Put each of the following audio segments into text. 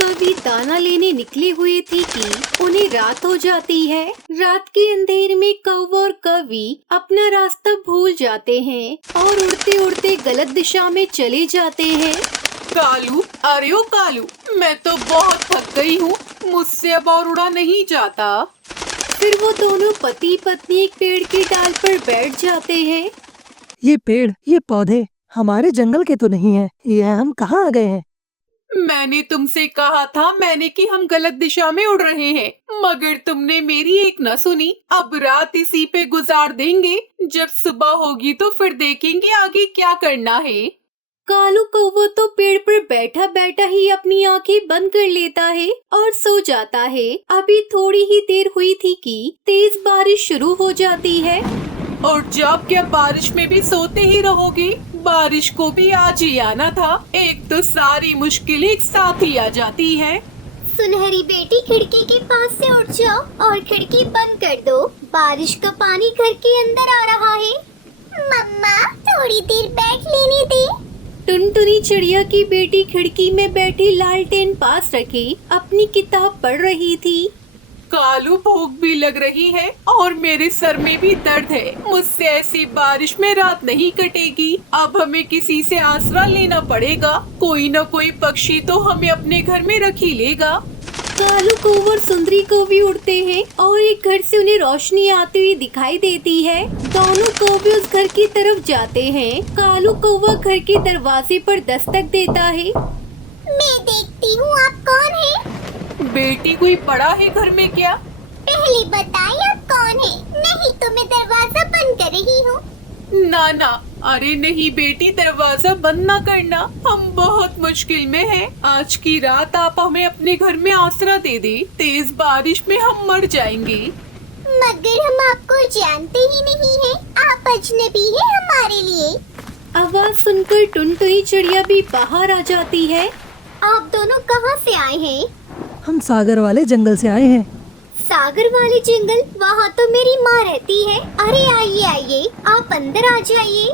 कौवी दाना लेने निकले हुए थे कि उन्हें रात हो जाती है। रात के अंधेरे में कौवा और कौवी अपना रास्ता भूल जाते हैं और उड़ते उड़ते गलत दिशा में चले जाते हैं। कालू, अरे ओ कालू, मैं तो बहुत थक गई हूँ, मुझसे अब और उड़ा नहीं जाता। फिर वो दोनों पति पत्नी एक पेड़ की डाल पर बैठ जाते हैं। ये पेड़, ये पौधे हमारे जंगल के तो नहीं है, ये हम कहाँ आ गए हैं? मैंने तुमसे कहा था कि हम गलत दिशा में उड़ रहे हैं, मगर तुमने मेरी एक न सुनी। अब रात इसी पे गुजार देंगे, जब सुबह होगी तो फिर देखेंगे आगे क्या करना है। कालू कौवा तो पेड़ पर बैठा बैठा ही अपनी आंखें बंद कर लेता है और सो जाता है। अभी थोड़ी ही देर हुई थी कि तेज बारिश शुरू हो जाती है। और जब क्या बारिश में भी सोते ही रहोगे? बारिश को भी आज ही आना था, एक तो सारी मुश्किलें एक साथ ही आ जाती है। सुनहरी बेटी, खिड़की के पास से उठ जाओ और खिड़की बंद कर दो, बारिश का पानी घर के अंदर आ रहा है। मम्मा, थोड़ी देर बैठ लेने दे। टुनटुनी चिड़िया की बेटी खिड़की में बैठी लालटेन पास रखी अपनी किताब पढ़ रही थी। कालू, भूख भी लग रही है और मेरे सर में भी दर्द है। मुझसे ऐसी बारिश में रात नहीं कटेगी। अब हमें किसी से आसरा लेना पड़ेगा। कोई न कोई पक्षी तो हमें अपने घर में रख ही लेगा। कालू कौवा और सुंदरी कौवी उड़ते हैं और एक घर से उन्हें रोशनी आती हुई दिखाई देती है। दोनों कौवे उस घर की तरफ जाते हैं। कालू कौवा घर के दरवाजे पर दस्तक देता है। मैं देखती हूँ, आप कौन है? बेटी, कोई पड़ा है घर में क्या? पहले बताइए आप कौन है, नहीं तो मैं दरवाजा बंद कर रही हूँ। ना ना, अरे नहीं बेटी, दरवाजा बंद ना करना, हम बहुत मुश्किल में हैं। आज की रात आप हमें अपने घर में आसरा दे दे, तेज बारिश में हम मर जाएंगे। मगर हम आपको जानते ही नहीं हैं, आप अजनबी हैं हमारे लिए। आवाज सुनकर टुनटुनी चिड़िया भी बाहर आ जाती है। आप दोनों कहाँ से आए हैं? हम सागर वाले जंगल से आए हैं। सागर वाले जंगल? वहाँ तो मेरी माँ रहती है। अरे आइए आइए, आप अंदर आ जाइए।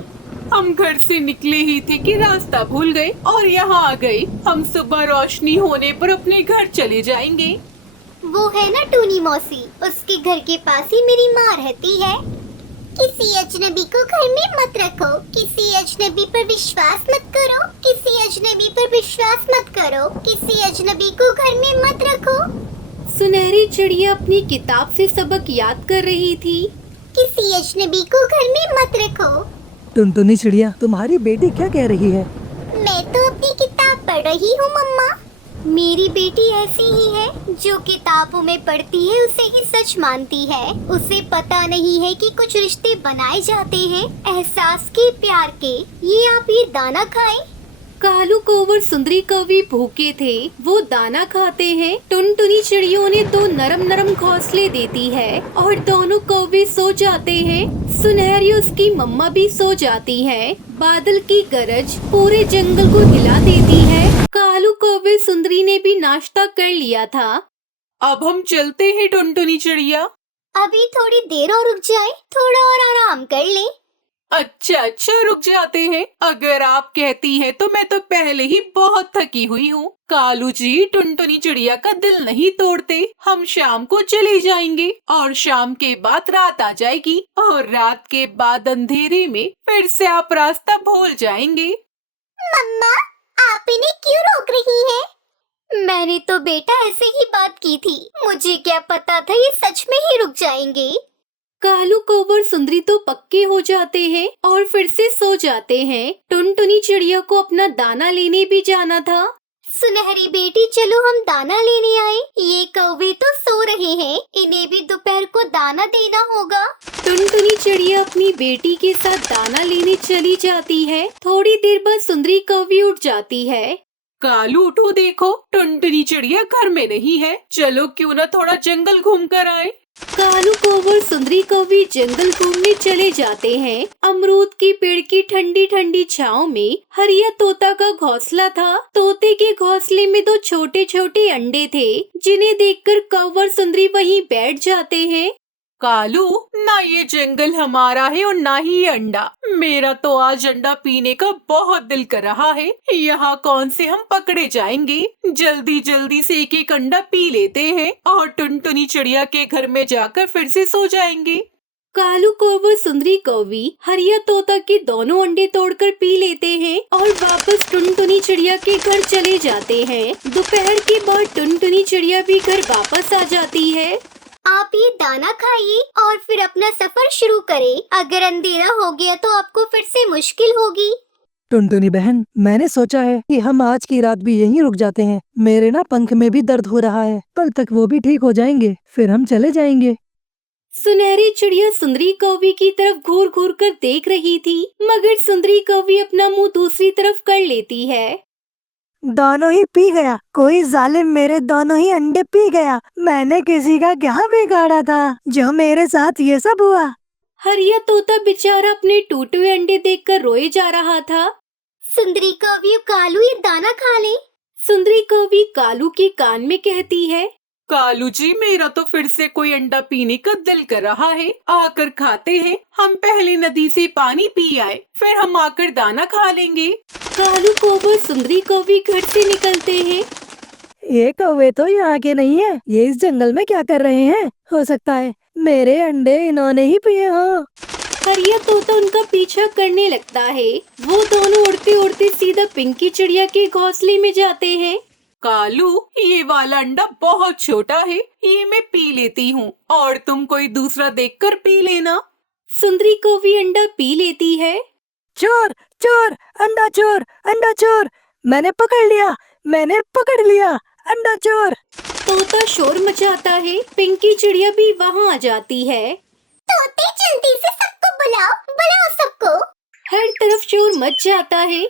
हम घर से निकले ही थे कि रास्ता भूल गए और यहाँ आ गए। हम सुबह रोशनी होने पर अपने घर चले जाएंगे। वो है ना टूनी मौसी, उसके घर के पास ही मेरी माँ रहती है। किसी अजनबी को घर में मत रखो, किसी अजनबी पर विश्वास मत करो, किसी अजनबी पर विश्वास मत करो, किसी अजनबी को घर में मत रखो। सुनहरी चिड़िया अपनी किताब से सबक याद कर रही थी। किसी अजनबी को घर में मत रखो। टुनटुनी चिड़िया, तुम्हारी बेटी क्या कह रही है? मैं तो अपनी किताब पढ़ रही हूँ मम्मा। मेरी बेटी ऐसी ही है, जो किताबों में पढ़ती है उसे ही सच मानती है। उसे पता नहीं है कि कुछ रिश्ते बनाए जाते हैं एहसास के, प्यार के। ये आप ये दाना खाएं। कालू कौवा और सुंदरी कौवी भूखे थे, वो दाना खाते हैं। टुनटुनी चिड़ियों ने दो नरम नरम घोंसले देती है और दोनों कौवे सो जाते हैं। सुनहरी उसकी मम्मा भी सो जाती है। बादल की गरज पूरे जंगल को हिला देती है। कालू कौवे सुंदरी ने भी नाश्ता कर लिया था। अब हम चलते हैं टुनटुनी चिड़िया। अभी थोड़ी देर और रुक जाए, थोड़ा और आराम कर ले। अच्छा, रुक जाते हैं। अगर आप कहती है तो मैं तो पहले ही बहुत थकी हुई हूँ। कालू जी टुनटुनी चिड़िया का दिल नहीं तोड़ते। हम शाम को चले जाएंगे और शाम के बाद रात आ जाएगी और रात के बाद अंधेरे में फिर से आप रास्ता भूल जाएंगे। मम्मा, आप इन्हें क्यों रोक रही हैं? मैंने तो बेटा ऐसे ही बात की थी, मुझे क्या पता था ये सच में ही रुक जाएंगे। कालू कौवा और सुंदरी तो पक्के हो जाते हैं और फिर से सो जाते हैं। टुनटुनी चिड़िया को अपना दाना लेने भी जाना था। सुनहरी बेटी, चलो हम दाना लेने आए। ये कौवे तो सो रहे हैं, इन्हें भी दोपहर को दाना देना होगा। टुनटुनी चिड़िया अपनी बेटी के साथ दाना लेने चली जाती है। थोड़ी देर बाद सुंदरी कौवी उठ जाती है। कालू उठो, देखो टुनटुनी चिड़िया घर में नहीं है। चलो क्यों न थोड़ा जंगल घूम कर आए। कालू कौवा और सुंदरी कौवी जंगल घूमने चले जाते हैं। अमरूद की पेड़ की ठंडी ठंडी छांव में हरिया तोता का घोंसला था। तोते के घोंसले में दो छोटे छोटे अंडे थे, जिन्हें देखकर कौवा और सुंदरी वहीं बैठ जाते हैं। कालू, ना ये जंगल हमारा है और ना ही ये अंडा। मेरा तो आज अंडा पीने का बहुत दिल कर रहा है। यहाँ कौन से हम पकड़े जाएंगे? जल्दी जल्दी से एक एक अंडा पी लेते हैं और टुनटुनी चिड़िया के घर में जाकर फिर से सो जाएंगे। कालू कौवा सुंदरी कौवी हरिया तोता के दोनों अंडे तोड़कर पी लेते हैं और वापस टुनटुनी चिड़िया के घर चले जाते हैं। दोपहर के बाद टुनटुनी चिड़िया भी घर वापस आ जाती है। आप ये दाना खाइए और फिर अपना सफर शुरू करें। अगर अंधेरा हो गया तो आपको फिर से मुश्किल होगी। टुनटुनी बहन, मैंने सोचा है कि हम आज की रात भी यहीं रुक जाते हैं। मेरे ना पंख में भी दर्द हो रहा है, कल तक वो भी ठीक हो जाएंगे, फिर हम चले जाएंगे। सुनहरी चिड़िया सुंदरी कौवी की तरफ घूर घूर कर देख रही थी, मगर सुंदरी कौवी अपना मुंह दूसरी तरफ कर लेती है। दोनों ही पी गया, कोई जालिम मेरे दोनों ही अंडे पी गया। मैंने किसी का क्या बिगाड़ा था जो मेरे साथ ये सब हुआ। हरिया तोता बेचारा अपने टूटे हुए अंडे देखकर रोए जा रहा था। सुंदरी कौवी, कालू ये दाना खा ले। सुंदरी कौवी कालू के कान में कहती है, कालू जी, मेरा तो फिर से कोई अंडा पीने का दिल कर रहा है। आकर खाते हैं। हम पहले नदी से पानी पी आए, फिर हम आकर दाना खा लेंगे। कालू कौवा सुंदरी कौवी घर से निकलते हैं। ये कौवे तो यहाँ के नहीं है, ये इस जंगल में क्या कर रहे हैं? हो सकता है मेरे अंडे इन्होंने ही पिए हों। हरिया तोता उनका पीछा करने लगता है। वो दोनों उड़ते उड़ते सीधा पिंकी चिड़िया के घोंसले में जाते हैं। कालू, ये वाला अंडा बहुत छोटा है, ये मैं पी लेती हूँ और तुम कोई दूसरा देखकर पी लेना। सुंदरी कौवी अंडा पी लेती है। चोर चोर, अंडा चोर, अंडा चोर, मैंने पकड़ लिया अंडा चोर। तोता शोर मचाता है। पिंकी चिड़िया भी वहाँ आ जाती है। तोते, जल्दी से सबको बुलाओ सबको। हर तरफ शोर मच जाता है।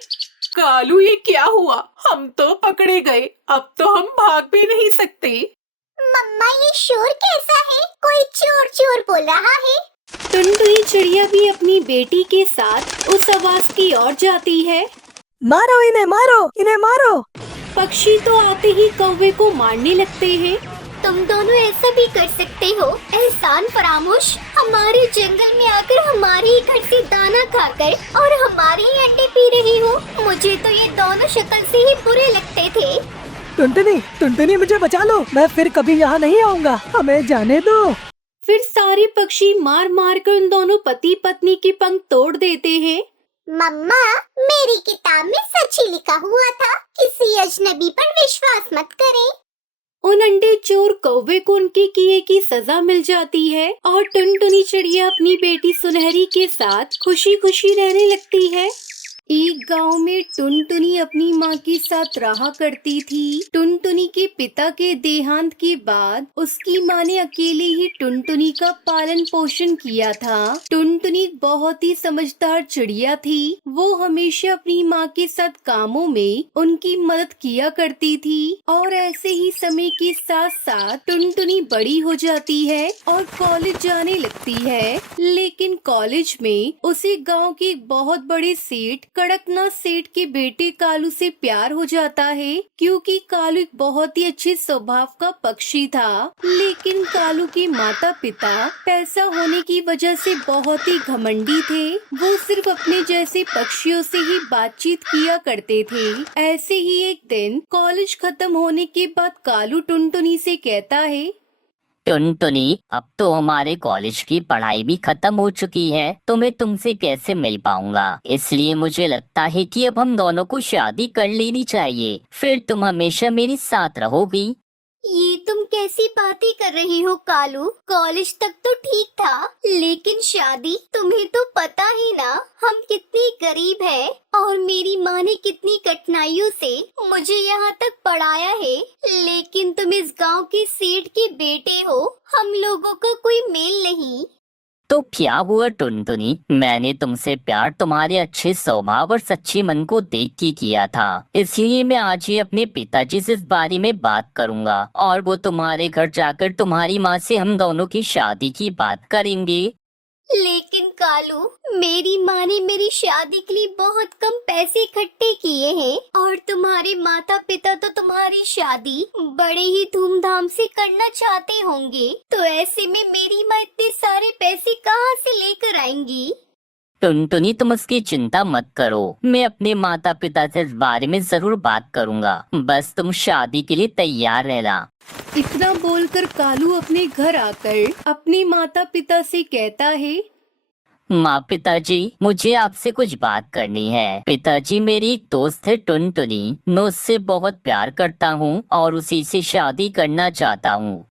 कालू, ये क्या हुआ? हम तो पकड़े गए, अब तो हम भाग भी नहीं सकते। मम्मा, ये शोर कैसा है? कोई चोर चोर बोल रहा है। टुनटुनी चिड़िया भी अपनी बेटी के साथ उस आवाज की ओर जाती है। मारो इन्हें, मारो इन्हें, मारो। पक्षी तो आते ही कौवे को मारने लगते हैं। तुम दोनों ऐसा भी कर सकते हो? एहसान फरामोश, हमारे जंगल में आकर हमारे ही घर से दाना खाकर और हमारे ही अंडे पी रही हो। मुझे तो ये दोनों शक्ल से ही बुरे लगते थे। टुनटुनी मुझे बचा लो, मैं फिर कभी यहाँ नहीं आऊँगा, हमें जाने दो। फिर सारे पक्षी मार मार कर उन दोनों पति पत्नी के पंख तोड़ देते हैं। मम्मा, मेरी किताब में सच ही लिखा हुआ था, किसी अजनबी पर विश्वास मत करें। उन अंडे चोर कौवे को उनके किए की सजा मिल जाती है और टुनटुनी चिड़िया अपनी बेटी सुनहरी के साथ खुशी खुशी रहने लगती है। एक गांव में टुनटुनी अपनी माँ के साथ रहा करती थी। टुनटुनी के पिता के देहांत के बाद उसकी माँ ने अकेले ही टुनटुनी का पालन पोषण किया था। टुनटुनी बहुत ही समझदार चिड़िया थी। वो हमेशा अपनी माँ के साथ कामों में उनकी मदद किया करती थी और ऐसे ही समय के साथ साथ टुनटुनी बड़ी हो जाती है और कॉलेज जाने लगती है। लेकिन कॉलेज में उसे गाँव के एक बहुत बड़े सेठ कड़कनाथ सेठ के बेटे कालू से प्यार हो जाता है, क्योंकि कालू एक बहुत ही अच्छे स्वभाव का पक्षी था। लेकिन कालू के माता पिता पैसा होने की वजह से बहुत ही घमंडी थे। वो सिर्फ अपने जैसे पक्षियों से ही बातचीत किया करते थे। ऐसे ही एक दिन कॉलेज खत्म होने के बाद कालू टुनटुनी से कहता है, टुनटुनी, अब तो हमारे कॉलेज की पढ़ाई भी खत्म हो चुकी है, तो मैं तुमसे कैसे मिल पाऊंगा। इसलिए मुझे लगता है कि अब हम दोनों को शादी कर लेनी चाहिए, फिर तुम हमेशा मेरे साथ रहोगी। ये तुम कैसी बातें कर रही हो कालू? कॉलेज तक तो ठीक था, लेकिन शादी? तुम्हें तो पता ही ना हम कितनी गरीब हैं और मेरी माँ ने कितनी कठिनाइयों से मुझे यहाँ तक पढ़ाया है। लेकिन तुम इस गांव के सेठ के बेटे हो, हम लोगों का कोई मेल नहीं। तो क्या हुआ टुनटुनी, मैंने तुमसे प्यार तुम्हारे अच्छे स्वभाव और सच्चे मन को देख के किया था। इसलिए मैं आज ही अपने पिताजी से इस बारे में बात करूंगा और वो तुम्हारे घर जाकर तुम्हारी माँ से हम दोनों की शादी की बात करेंगे। लेकिन कालू, मेरी माँ ने मेरी शादी के लिए बहुत कम पैसे इकट्ठे किए हैं और तुम्हारे माता पिता तो तुम्हारी शादी बड़े ही धूमधाम से करना चाहते होंगे, तो ऐसे में मेरी माँ इतने सारे पैसे कहाँ से लेकर आएंगी? टुनटुनी, तुम उसकी चिंता मत करो, मैं अपने माता पिता से इस बारे में जरूर बात करूंगा, बस तुम शादी के लिए तैयार रहना। इतना बोलकर कालू अपने घर आकर अपने माता पिता से कहता है, माँ पिताजी, मुझे आपसे कुछ बात करनी है। पिताजी, मेरी एक दोस्त है टुनटुनी, मैं उससे बहुत प्यार करता हूँ और उसी से शादी करना चाहता हूँ।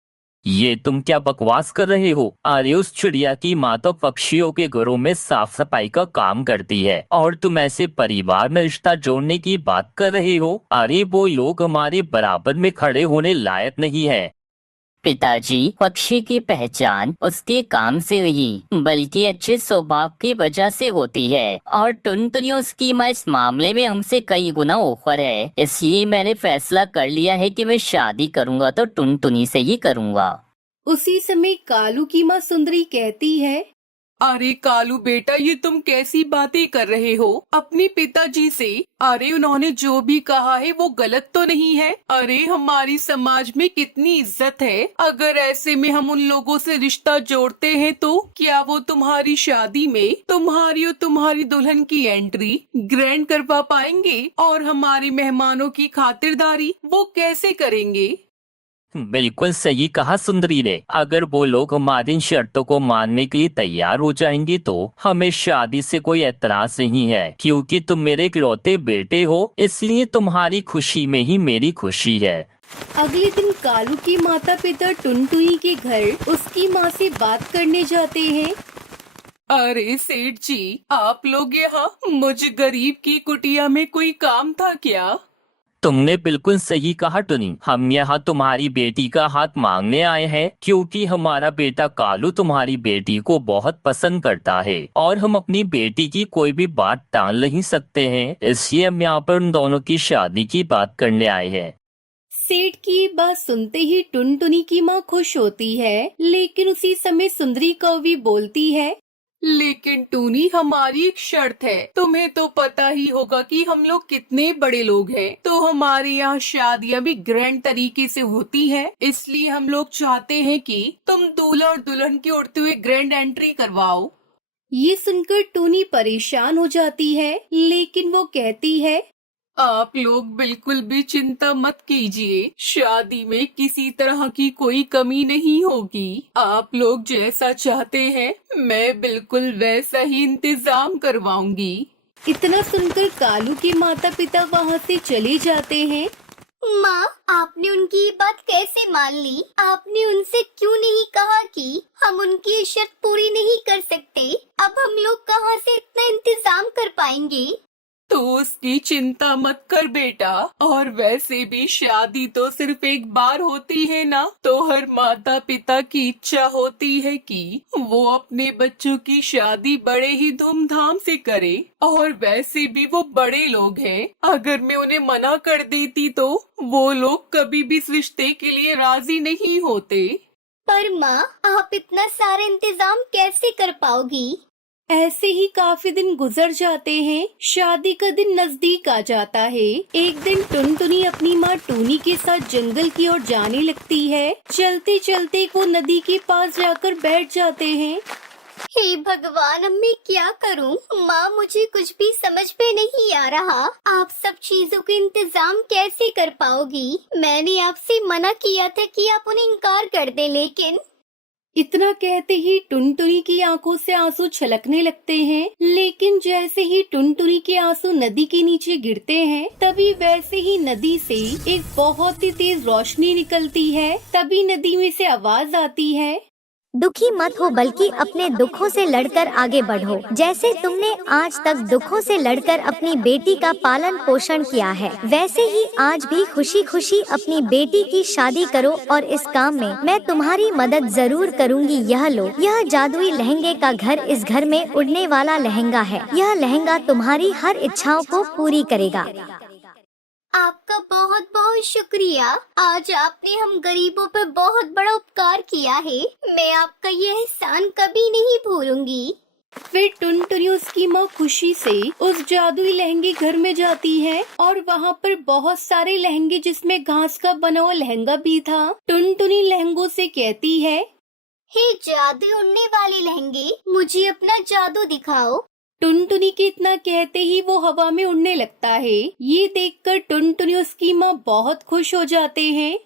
ये तुम क्या बकवास कर रहे हो? अरे उस चिड़िया की माँ तो पक्षियों के घरों में साफ सफाई का काम करती है और तुम ऐसे परिवार में रिश्ता जोड़ने की बात कर रहे हो? अरे वो लोग हमारे बराबर में खड़े होने लायक नहीं है। पिताजी, पक्षी की पहचान उसके काम से नहीं बल्कि अच्छे स्वभाव की वजह से होती है, और टुनटुनी उसकी माँ इस मामले में हमसे कई गुना ऊपर है। इसलिए मैंने फैसला कर लिया है कि मैं शादी करूंगा तो टुनटुनी से ही करूंगा। उसी समय कालू की माँ सुंदरी कहती है, अरे कालू बेटा, ये तुम कैसी बातें कर रहे हो अपने पिताजी से? अरे उन्होंने जो भी कहा है वो गलत तो नहीं है। अरे हमारी समाज में कितनी इज्जत है, अगर ऐसे में हम उन लोगों से रिश्ता जोड़ते हैं तो क्या वो तुम्हारी शादी में तुम्हारी और तुम्हारी दुल्हन की एंट्री ग्रैंड करवा पाएंगे? और हमारे मेहमानों की खातिरदारी वो कैसे करेंगे? बिल्कुल सही कहा सुंदरी ने। अगर वो लोग हमारी इन शर्तों को मानने के लिए तैयार हो जाएंगे तो हमें शादी से कोई एतराज नहीं है, क्योंकि तुम मेरे इकलौते बेटे हो, इसलिए तुम्हारी खुशी में ही मेरी खुशी है। अगले दिन कालू के माता पिता टुनटुनी के घर उसकी माँ से बात करने जाते हैं। अरे सेठ जी, आप लोग यहाँ? मुझ गरीब की कुटिया में कोई काम था क्या? तुमने बिल्कुल सही कहा टुनी, हम यहाँ तुम्हारी बेटी का हाथ मांगने आए हैं, क्योंकि हमारा बेटा कालू तुम्हारी बेटी को बहुत पसंद करता है और हम अपनी बेटी की कोई भी बात टाल नहीं सकते हैं, इसलिए हम यहाँ पर उन दोनों की शादी की बात करने आए हैं। सेठ की ये बात सुनते ही टुनटुनी की माँ खुश होती है, लेकिन उसी समय सुंदरी कौवी बोलती है, लेकिन टूनी, हमारी एक शर्त है। तुम्हें तो पता ही होगा कि हम लोग कितने बड़े लोग हैं, तो हमारे यहाँ शादियाँ भी ग्रैंड तरीके से होती हैं, इसलिए हम लोग चाहते हैं कि तुम दूल्हा और दुल्हन की उड़ते हुए ग्रैंड एंट्री करवाओ। ये सुनकर टूनी परेशान हो जाती है, लेकिन वो कहती है, आप लोग बिल्कुल भी चिंता मत कीजिए, शादी में किसी तरह की कोई कमी नहीं होगी। आप लोग जैसा चाहते हैं मैं बिल्कुल वैसा ही इंतजाम करवाऊंगी। इतना सुनकर कालू के माता पिता वहाँ से चले जाते हैं। माँ, आपने उनकी ये बात कैसे मान ली? आपने उनसे क्यों नहीं कहा कि हम उनकी ये शर्त पूरी नहीं कर सकते? अब हम लोग कहाँ से इतना इंतजाम कर पाएंगे? तो उसकी चिंता मत कर बेटा, और वैसे भी शादी तो सिर्फ एक बार होती है ना, तो हर माता पिता की इच्छा होती है कि वो अपने बच्चों की शादी बड़े ही धूमधाम से करे। और वैसे भी वो बड़े लोग हैं, अगर मैं उन्हें मना कर देती तो वो लोग कभी भी इस रिश्ते के लिए राजी नहीं होते। पर माँ, आप इतना सारा इंतजाम कैसे कर पाओगी? ऐसे ही काफी दिन गुजर जाते हैं। शादी का दिन नजदीक आ जाता है। एक दिन टुनटुनी अपनी माँ टूनी के साथ जंगल की ओर जाने लगती है। चलते चलते वो नदी के पास जाकर बैठ जाते हैं। हे भगवान, अब मैं क्या करूं? माँ, मुझे कुछ भी समझ में नहीं आ रहा। आप सब चीजों का इंतजाम कैसे कर पाओगी? मैंने आपसे मना किया था कि आप उन्हें इनकार कर दें, लेकिन इतना कहते ही टुनटुनी की आंखों से आंसू छलकने लगते हैं। लेकिन जैसे ही टुनटुनी के आंसू नदी के नीचे गिरते हैं, तभी वैसे ही नदी से एक बहुत ही तेज रोशनी निकलती है। तभी नदी में से आवाज आती है, दुखी मत हो, बल्कि अपने दुखों से लड़कर आगे बढ़ो। जैसे तुमने आज तक दुखों से लड़कर अपनी बेटी का पालन पोषण किया है, वैसे ही आज भी खुशी खुशी अपनी बेटी की शादी करो, और इस काम में मैं तुम्हारी मदद जरूर करूंगी। यह लो, यह जादुई लहंगे का घर, इस घर में उड़ने वाला लहंगा है। यह लहंगा तुम्हारी हर इच्छाओं को पूरी करेगा। आपका बहुत बहुत शुक्रिया। आज आपने हम गरीबों पर बहुत बड़ा उपकार किया है। मैं आपका ये एहसान कभी नहीं भूलूंगी। फिर टुनटुनी उसकी माँ खुशी से उस जादुई लहंगे घर में जाती है और वहाँ पर बहुत सारे लहंगे जिसमें घास का बना हुआ लहंगा भी था। टुनटुनी लहंगों से कहती है, हे जादू उड़ने वाले लहंगे, मुझे अपना जादू दिखाओ। टुनटुनी के इतना कहते ही वो हवा में उड़ने लगता है। ये देखकर टुनटुनी उसकी माँ बहुत खुश हो जाते हैं।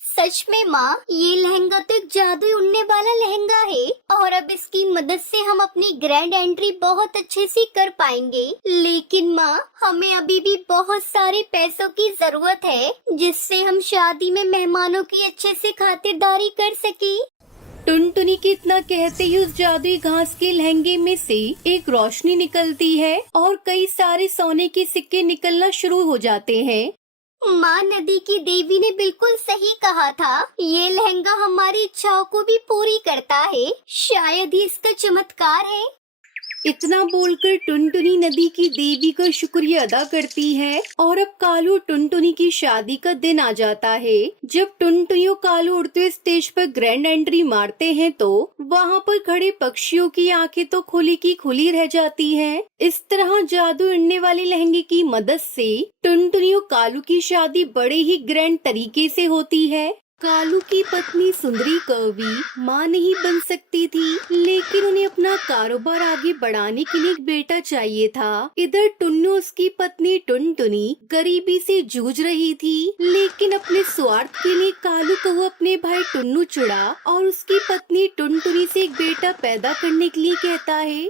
सच में माँ, ये लहंगा तो एक जादू उड़ने वाला लहंगा है और अब इसकी मदद से हम अपनी ग्रैंड एंट्री बहुत अच्छे से कर पाएंगे। लेकिन माँ, हमें अभी भी बहुत सारे पैसों की जरूरत है जिससे हम शादी में मेहमानों की अच्छे से खातिरदारी कर सके। टुनटुनी के इतना कहते ही उस जादुई घास के लहंगे में से एक रोशनी निकलती है और कई सारे सोने के सिक्के निकलना शुरू हो जाते हैं। माँ, नदी की देवी ने बिल्कुल सही कहा था, ये लहंगा हमारी इच्छाओं को भी पूरी करता है। शायद ही इसका चमत्कार है। इतना बोलकर टुनटुनी नदी की देवी का शुक्रिया अदा करती है और अब कालू टुनटुनी की शादी का दिन आ जाता है। जब टुनटुनी और कालू उड़ते हुए स्टेज पर ग्रैंड एंट्री मारते हैं तो वहाँ पर खड़े पक्षियों की आंखें तो खुली की खुली रह जाती हैं। इस तरह जादू उड़ने वाले लहंगे की मदद से टुनटुनी और कालू की शादी बड़े ही ग्रैंड तरीके से होती है। कालू की पत्नी सुंदरी कौवी माँ नहीं बन सकती थी, लेकिन उन्हें अपना कारोबार आगे बढ़ाने के लिए एक बेटा चाहिए था। इधर टुन्नू उसकी पत्नी टुनटुनी गरीबी से जूझ रही थी, लेकिन अपने स्वार्थ के लिए कालू को वो अपने भाई टुन्नू चुड़ा और उसकी पत्नी टुनटुनी से एक बेटा पैदा करने के लिए कहता है।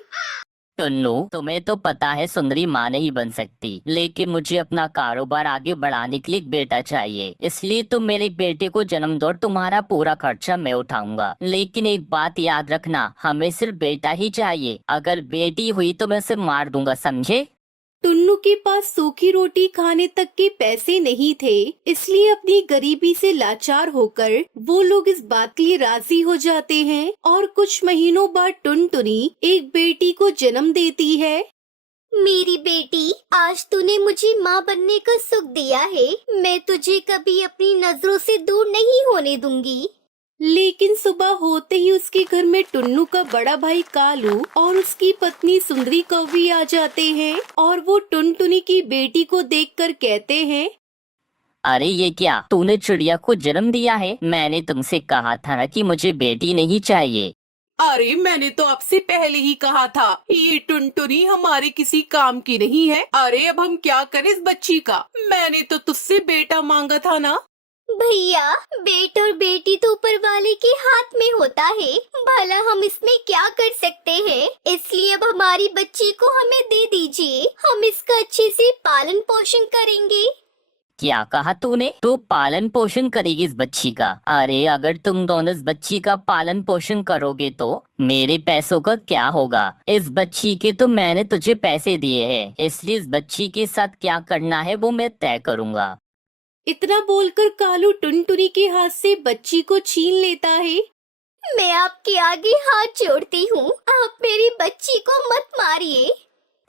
टुन्नू, तुम्हें तो पता है सुंदरी माँ नहीं बन सकती, लेकिन मुझे अपना कारोबार आगे बढ़ाने के लिए एक बेटा चाहिए। इसलिए तुम मेरे बेटे को जन्म दो, तुम्हारा पूरा खर्चा मैं उठाऊंगा। लेकिन एक बात याद रखना, हमें सिर्फ बेटा ही चाहिए। अगर बेटी हुई तो मैं उसे मार दूंगा, समझे? टुन्नू के पास सूखी रोटी खाने तक के पैसे नहीं थे, इसलिए अपनी गरीबी से लाचार होकर वो लोग इस बात के लिए राजी हो जाते हैं और कुछ महीनों बाद टुनटुनी एक बेटी को जन्म देती है। मेरी बेटी, आज तूने मुझे माँ बनने का सुख दिया है। मैं तुझे कभी अपनी नजरों से दूर नहीं होने दूंगी। लेकिन सुबह होते ही उसके घर में टुन्नू का बड़ा भाई कालू और उसकी पत्नी सुंदरी कौवी आ जाते हैं और वो टुनटुनी की बेटी को देखकर कहते हैं, अरे ये क्या, तूने चिड़िया को जन्म दिया है? मैंने तुमसे कहा था ना कि मुझे बेटी नहीं चाहिए। अरे मैंने तो आपसे पहले ही कहा था, ये टुनटुनी हमारे किसी काम की नहीं है। अरे अब हम क्या करें इस बच्ची का? मैंने तो तुझसे बेटा मांगा था ना। भैया, बेटा और बेटी तो ऊपर वाले के हाथ में होता है, भला हम इसमें क्या कर सकते हैं। इसलिए अब हमारी बच्ची को हमें दे दीजिए, हम इसका अच्छे से पालन पोषण करेंगे। क्या कहा तूने? तू पालन पोषण करेगी इस बच्ची का? अरे अगर तुम दोनों इस बच्ची का पालन पोषण करोगे तो मेरे पैसों का क्या होगा? इस बच्ची के तो मैंने तुझे पैसे दिए हैं, इसलिए इस बच्ची के साथ क्या करना है वो मैं तय करूँगा। इतना बोलकर कालू टुनटुनी के हाथ से बच्ची को छीन लेता है। मैं आपके आगे हाथ जोड़ती हूँ, आप मेरी बच्ची को मत मारिए।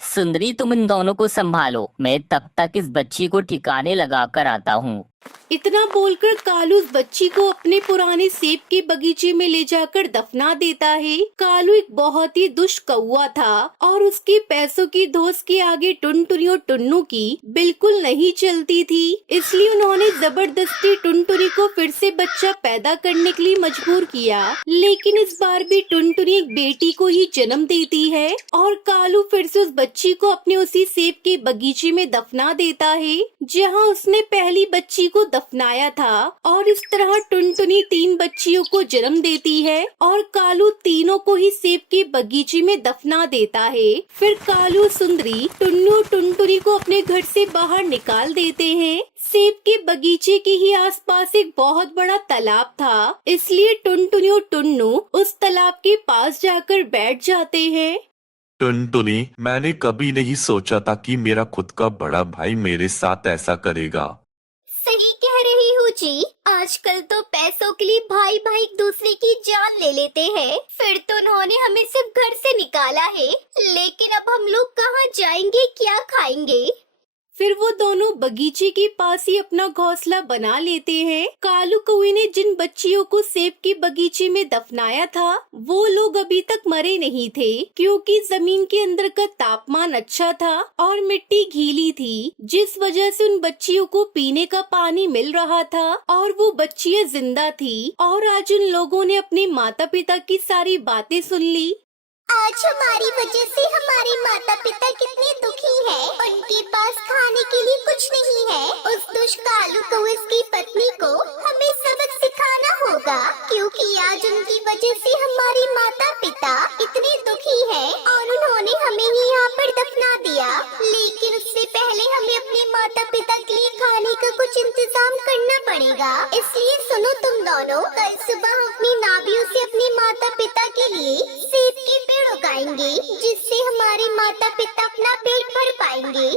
सुंदरी, तुम इन दोनों को संभालो, मैं तब तक इस बच्ची को ठिकाने लगा कर आता हूँ। इतना बोलकर कालू उस बच्ची को अपने पुराने सेब के बगीचे में ले जाकर दफना देता है। कालू एक बहुत ही दुष्ट कौवा था और उसके पैसों की धौंस के आगे टुनटुनी और टुन्नू की बिल्कुल नहीं चलती थी, इसलिए उन्होंने जबरदस्ती टुनटुनी को फिर से बच्चा पैदा करने के लिए मजबूर किया। लेकिन इस बार भी टुनटुनी एक बेटी को ही जन्म देती है और कालू फिर से उस बच्ची को अपने उसी सेब के बगीचे में दफना देता है जहाँ उसने पहली बच्ची को दफनाया था। और इस तरह टुनटुनी 3 बच्चियों को जन्म देती है और कालू तीनों को ही सेब के बगीचे में दफना देता है। फिर कालू सुंदरी टुन्नू टुनटुनी को अपने घर से बाहर निकाल देते हैं। सेब के बगीचे के ही आसपास एक बहुत बड़ा तालाब था, इसलिए टुनटुनी और टुन्नू उस तालाब के पास जाकर बैठ जाते हैं। टुनटुनी, मैंने कभी नहीं सोचा था कि मेरा खुद का बड़ा भाई मेरे साथ ऐसा करेगा। सही कह रही हूँ जी, आजकल तो पैसों के लिए भाई भाई एक दूसरे की जान ले लेते हैं। फिर तो उन्होंने हमें सिर्फ घर से निकाला है, लेकिन अब हम लोग कहाँ जाएंगे, क्या खाएंगे? फिर वो दोनों बगीचे के पास ही अपना घोंसला बना लेते हैं। कालू कौवे ने जिन बच्चियों को सेब के बगीचे में दफनाया था वो लोग अभी तक मरे नहीं थे, क्योंकि जमीन के अंदर का तापमान अच्छा था और मिट्टी गीली थी, जिस वजह से उन बच्चियों को पीने का पानी मिल रहा था और वो बच्चियां जिंदा थी। और आज उन लोगों ने अपने माता पिता की सारी बातें सुन ली। आज हमारी वजह से हमारे माता पिता कितने दुखी हैं। उनके पास खाने के लिए कुछ नहीं है। उस दुष्ट कालू कौवे की पत्नी को हमें सबक सिखाना होगा, क्योंकि आज उनकी वजह से हमारे माता पिता इतने दुखी हैं और उन्होंने हमें ही यहाँ पर दफना दिया। लेकिन उससे पहले हमें अपने माता पिता के लिए खाने का कुछ इंतजाम करना पड़ेगा। इसलिए सुनो तुम दोनों, कल सुबह हम अपनी नाभियों से अपने माता पिता के लिए सेब के पेड़ उगाएंगे, जिससे हमारे माता पिता अपना पेट भर पाएंगे।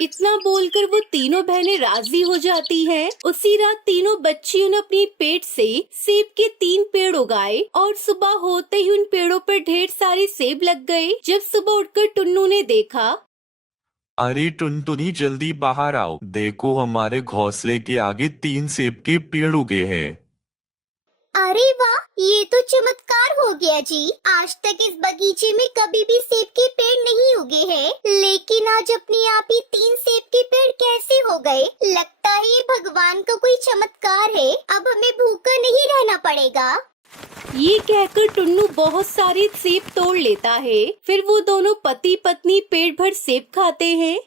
इतना बोलकर वो तीनों बहनें राजी हो जाती हैं। उसी रात तीनों बच्चियों ने अपने पेट से सेब के 3 पेड़ उगाए और सुबह होते ही उन पेड़ों पर ढेर सारे सेब लग गए। जब सुबह उठकर टुन्नू ने देखा, अरे टुनटुनी जल्दी बाहर आओ, देखो हमारे घोंसले के आगे 3 सेब के पेड़ उगे हैं। अरे वाह, ये तो चमत्कार हो गया जी। आज तक इस बगीचे में कभी भी सेब के पेड़ नहीं उगे हैं, लेकिन आज अपने आप ही 3 सेब के पेड़ कैसे हो गए? लगता है ये भगवान का कोई चमत्कार है। अब हमें भूखा नहीं रहना पड़ेगा। ये कहकर टुन्नू बहुत सारे सेब तोड़ लेता है। फिर वो दोनों पति पत्नी पेट भर सेब खाते हैं।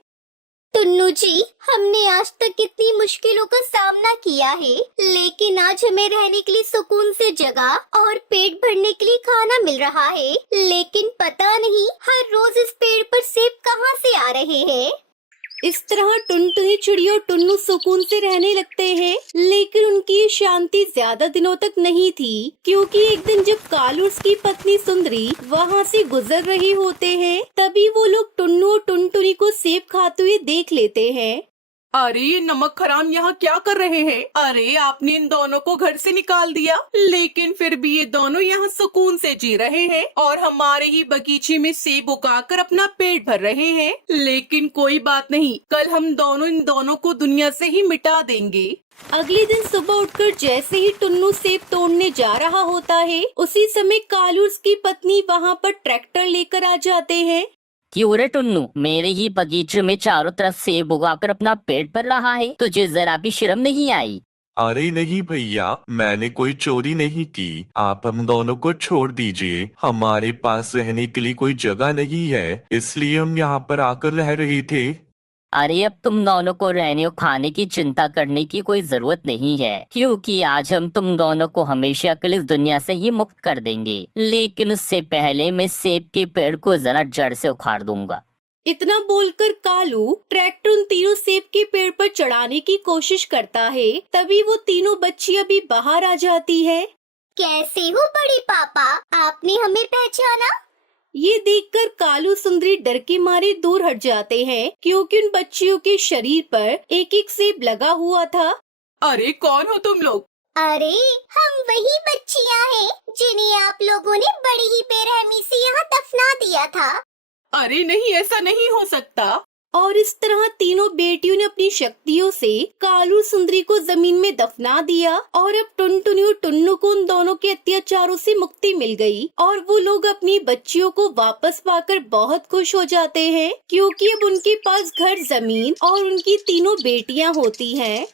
टुन्नू जी, हमने आज तक कितनी मुश्किलों का सामना किया है, लेकिन आज हमें रहने के लिए सुकून से जगह और पेट भरने के लिए खाना मिल रहा है। लेकिन पता नहीं हर रोज इस पेड़ पर सेब कहाँ से आ रहे हैं। इस तरह टुनटुनी चिड़िया और टुन्नू सुकून से रहने लगते हैं। लेकिन उनकी ये शांति ज्यादा दिनों तक नहीं थी, क्योंकि एक दिन जब कालू और उसकी पत्नी सुंदरी वहाँ से गुजर रहे होते हैं, तभी वो लोग टुन्नू और टुनटुनी को सेब खाते हुए देख लेते हैं। अरे ये नमक हराम यहाँ क्या कर रहे हैं? अरे आपने इन दोनों को घर से निकाल दिया, लेकिन फिर भी ये दोनों यहाँ सुकून से जी रहे हैं और हमारे ही बगीचे में सेब उगाकर अपना पेट भर रहे हैं। लेकिन कोई बात नहीं, कल हम दोनों इन दोनों को दुनिया से ही मिटा देंगे। अगले दिन सुबह उठकर जैसे ही टुन्नू सेब तोड़ने जा रहा होता है, उसी समय कालू और उसकी पत्नी वहाँ पर ट्रैक्टर लेकर आ जाते हैं। क्यों रे टुन्नू, मेरे ही बगीचे में चारों तरफ सेब उगाकर अपना पेट भर रहा है, तुझे जरा भी शर्म नहीं आई? अरे नहीं भैया, मैंने कोई चोरी नहीं की। आप हम दोनों को छोड़ दीजिए, हमारे पास रहने के लिए कोई जगह नहीं है, इसलिए हम यहाँ पर आकर रह रहे थे। अरे अब तुम दोनों को रहने और खाने की चिंता करने की कोई जरूरत नहीं है, क्योंकि आज हम तुम दोनों को हमेशा के लिए इस दुनिया से ही मुक्त कर देंगे। लेकिन उससे पहले मैं सेब के पेड़ को जरा जड़ से उखाड़ दूंगा। इतना बोलकर कालू ट्रैक्टर उन तीनों सेब के पेड़ पर चढ़ाने की कोशिश करता है। तभी वो तीनों बच्चियां भी बाहर आ जाती है। कैसे हो बड़े पापा, आपने हमें पहचाना? ये देखकर कालू सुंदरी डर के मारे दूर हट जाते हैं, क्योंकि उन बच्चियों के शरीर पर एक एक सेब लगा हुआ था। अरे कौन हो तुम लोग? अरे हम वही बच्चियां हैं जिन्हें आप लोगों ने बड़ी ही बेरहमी से यहाँ दफना दिया था। अरे नहीं, ऐसा नहीं हो सकता। और इस तरह तीनों बेटियों ने अपनी शक्तियों से कालू सुंदरी को जमीन में दफना दिया और अब टुनटुनी और टुन्नू को उन दोनों के अत्याचारों से मुक्ति मिल गई और वो लोग अपनी बच्चियों को वापस पाकर बहुत खुश हो जाते हैं, क्योंकि अब उनके पास घर, जमीन और उनकी तीनों बेटियां होती हैं।